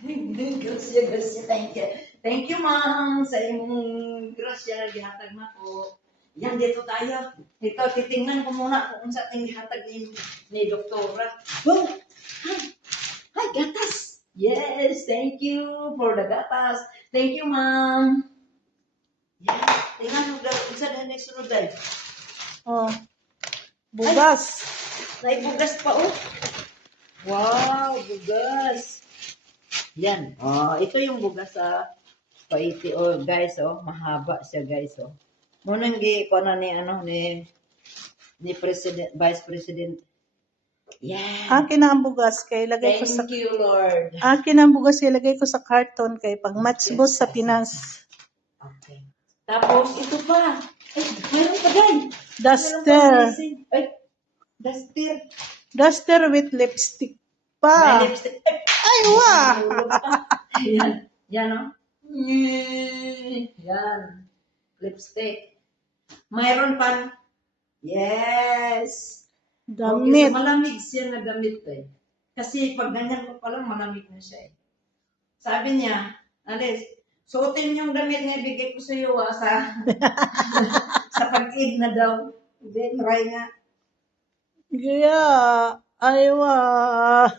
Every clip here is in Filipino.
Grasya, grasya. Thank you. Thank you, ma'am, sa imong grasya na gihatag na ko. Yan, dito tayo. Ito, titingnan ko muna kung sa ating gihatag ni Doktora. Oh! Hi! Hi, gatas! Yes, thank you for the gatas. Thank you, ma'am. Yes, tingnan mo daw. Isa na yung sunod dahil. Oh. Bugas. May bugas pa, oh. Wow, bugas. Yan. Oh, ito yung bugas sa paiti. Oh, guys, oh. Mahaba siya, guys, oh. Munang ko na ni President, Vice President. Yeah. Akin na ang bugas kay ilagay ko sa Thank you, Lord. Akin ang bugas ilagay ko sa karton kay pag matchbos sa Pinas. Okay. Tapos ito pa. Ay, mayroon pa din. Duster. Ay, duster. Duster with lipstick May pa. lipstick. Ay, wah! Yan. Yan, oh. Yan. Lipstick. Mayroon pa. Yes. Okay, Damit. so malamig siya na damit eh. Kasi pag ganyan ko palang malamig na siya eh. Sabi niya, Alice, suotin yung damit na ibigay ko sa iyo sa sa pag-id na daw. Then, try nga. Gaya. Ay, wah.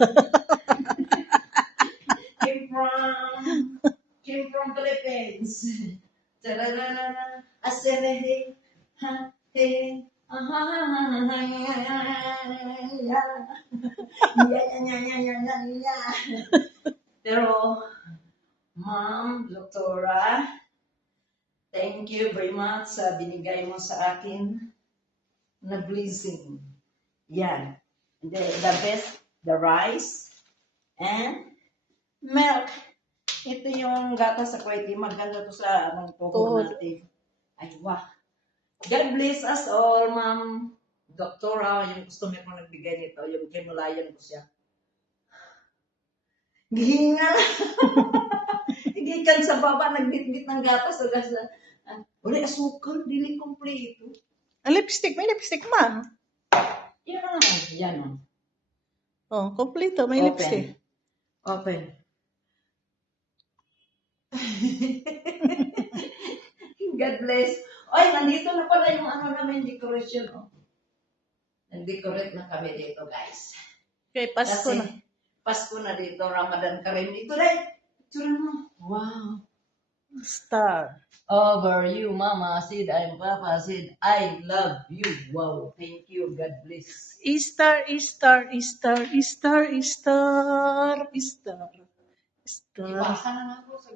Came from Philippines. Tararara, aserehe, ha, he, Pero, Ma'am, Doktora, thank you very much sa binigay mo sa akin na blessing. Yan. The best, the rice, and milk. Ito yung gata sa kwete. Maganda to sa tuhod natin. Ay, wah. God bless us all, Ma'am Doktora. Yung customer ko nagbigay nito, yung kinulayan ko siya. Gihinga. Gikan sa baba, nagbitbit ng gatas. Wala asukal, dili kompleto. Ang lipstick. May lipstick man. Yan na. Yan o. Oh, kompleto. May lipstick. Open. God bless. Ay, nandito na pala yung namin decoration. Oh. Nag-decorate na kami dito, guys. Okay, Pasko Kasi, na. Pasko na dito, Ramadan Karim. Ito dahil. Ito mo. Wow. Star. Over you, Mama Sid and Papa Sid. I love you. Wow. Thank you. God bless. Easter, Easter, Easter, Easter, Easter, Easter, Easter. Iwasan na ako sa